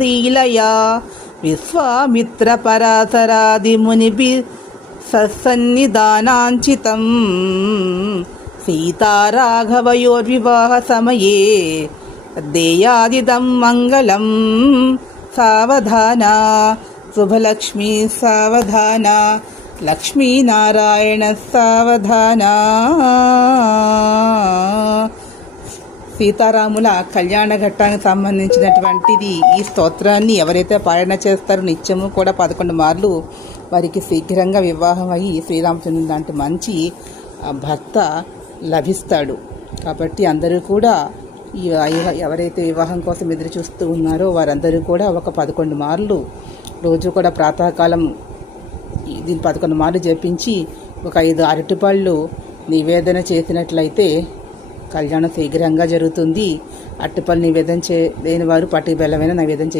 లీలయా విశ్వామిత్ర పరాశరాది మునిభి సన్నిధానాంచితం సీతారాఘవయోర్వివాహ సమయే దేయాదిదం మంగళం సావధాన శుభలక్ష్మీ సావధాన లక్ష్మీనారాయణ సావధాన. సీతారాముల కళ్యాణ ఘట్టానికి సంబంధించినటువంటిది ఈ స్తోత్రాన్ని ఎవరైతే పాలన చేస్తారో నిత్యము కూడా 11 మార్లు వారికి శీఘ్రంగా వివాహం అయ్యి శ్రీరామచంద్రుని లాంటి మంచి భర్త లభిస్తాడు. కాబట్టి అందరూ కూడా ఎవరైతే వివాహం కోసం ఎదురు చూస్తూ ఉన్నారో వారందరూ కూడా ఒక 11 మార్లు రోజు కూడా ప్రాతకాలం దీన్ని 11 మార్లు జపించి ఒక 5 అరటిపళ్ళు నివేదన చేసినట్లయితే కళ్యాణం శీఘ్రంగా జరుగుతుంది. అరటిపళ్ళు నివేదన లేని వారు పట్టిక బెల్లమైన నైవేద్యం